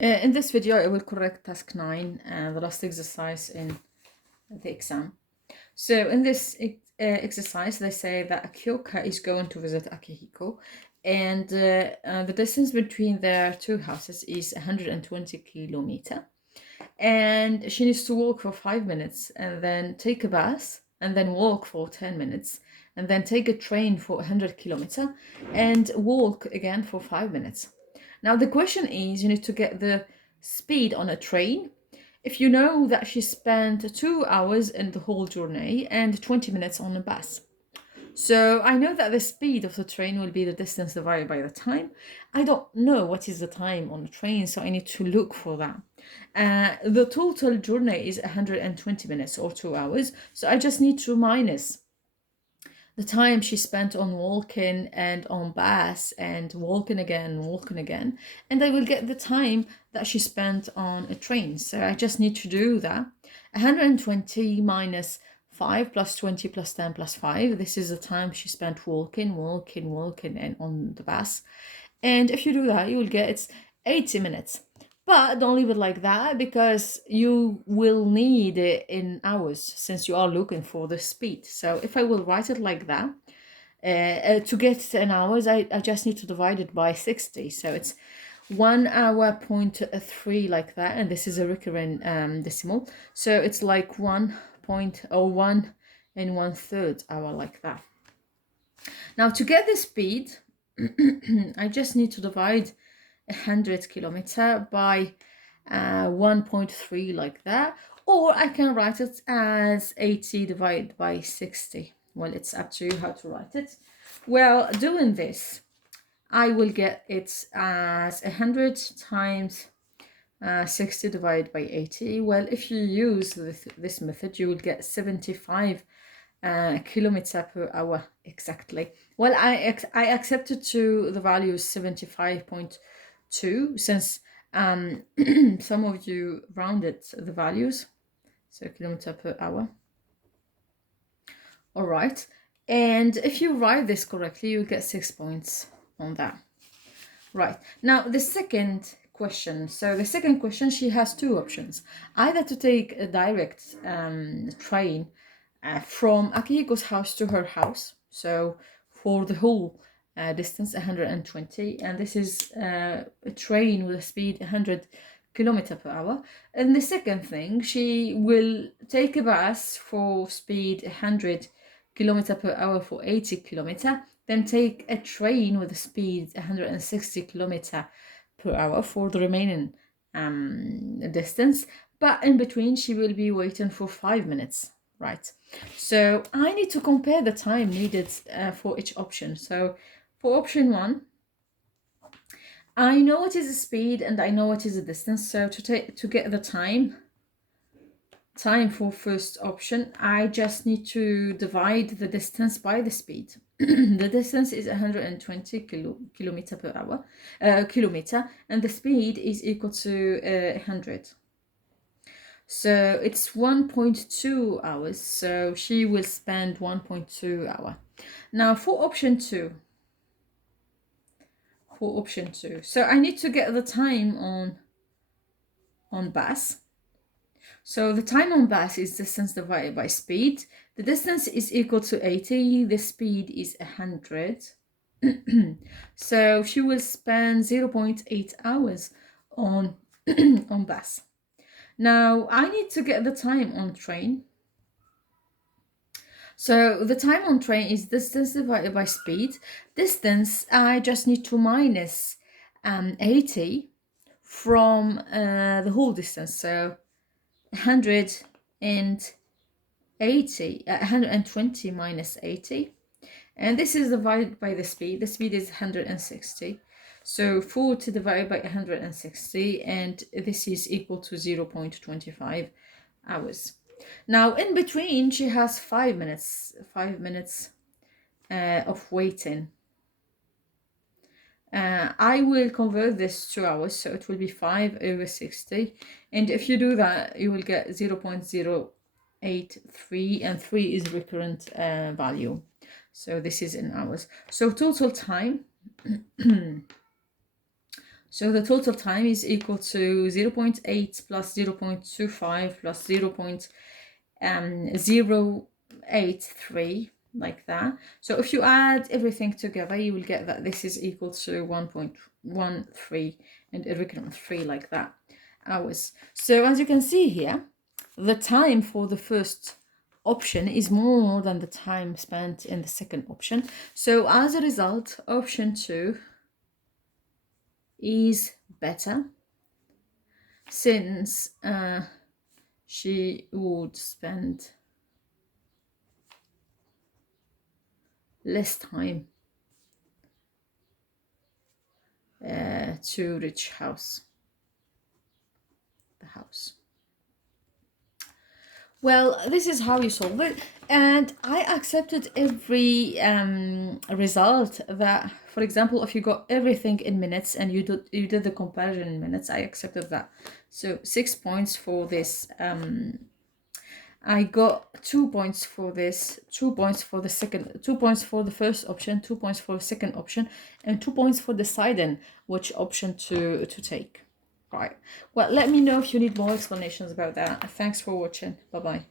In this video, I will correct task 9, the last exercise in the exam. So in this exercise, they say that Akioka is going to visit Akihiko, and the distance between their two houses is 120 kilometer. And she needs to walk for 5 minutes, and then take a bus, and then walk for 10 minutes, and then take a train for 100 kilometer, and walk again for 5 minutes. Now the question is, you need to get the speed on a train. If you know that she spent 2 hours in the whole journey and 20 minutes on a bus. So I know that the speed of the train will be the distance divided by the time. I don't know what is the time on the train, so I need to look for that. The total journey is 120 minutes or 2 hours, so I just need to minus the time she spent on walking and on bus and walking again, and I will get the time that she spent on a train. So I just need to do that. 120 minus 5 plus 20 plus 10 plus 5. This is the time she spent walking, and on the bus. And if you do that, you will get it's 80 minutes. But don't leave it like that, because you will need it in hours since you are looking for the speed. So if I will write it like that, to get in hours, I just need to divide it by 60. So it's 1 hour point 3 like that. And this is a recurring decimal. So it's like 1.01 and 1/3 hour like that. Now to get the speed, I just need to divide 100 kilometer by 1.3 like that, or I can write it as 80 divided by 60. Well, it's up to you how to write it. Well, doing this, I will get it as 100 times 60 divided by 80. Well, if you use this method, you will get 75 kilometer per hour exactly. Well, I accepted to the value 75.2 since some of you rounded the values, so kilometer per hour. All right, and if you write this correctly, you get 6 points on that. Right, now the second question. So the second question, she has two options: either to take a direct train from Akihiko's house to her house, so for the whole distance 120, and this is a train with a speed 100 kilometer per hour. And the second thing, she will take a bus for speed 100 kilometer per hour for 80 kilometer, then take a train with a speed 160 kilometer per hour for the remaining distance, but in between she will be waiting for 5 minutes. Right, so I need to compare the time needed for each option. So for option 1, I know what is the speed and I know what is the distance. So to get the time for first option, I just need to divide the distance by the speed. The distance is 120 kilometer per hour, and the speed is equal to 100. So it's 1.2 hours. So she will spend 1.2 hour. Now for option 2. So I need to get the time on bus. So the time on bus is distance divided by speed. The distance is equal to 80. The speed is 100. So she will spend 0.8 hours on on bus. Now I need to get the time on train. So the time on train is distance divided by speed. Distance, I just need to minus 80 from the whole distance. So 120 minus 80. And this is divided by the speed. The speed is 160. So 40 divided by 160, and this is equal to 0.25 hours. Now in between she has 5 minutes of waiting. I will convert this to hours, so it will be 5 over 60, and if you do that you will get 0.083, and 3 is recurrent value, so this is in hours. So total time So the total time is equal to 0.8 plus 0.25 plus 0.083, like that. So if you add everything together, you will get that this is equal to 1.13 and irregular 3, like that, hours. So as you can see here, the time for the first option is more than the time spent in the second option. So as a result, option 2 is better, since she would spend less time to reach the house. Well, this is how you solve it, and I accepted every result. That, for example, if you got everything in minutes and you did the comparison in minutes, I accepted that. So 6 points for this. I got 2 points for this, 2 points for the second, 2 points for the first option, 2 points for the second option, and 2 points for deciding which option to take. Right. Well, let me know if you need more explanations about that. Thanks for watching. Bye-bye.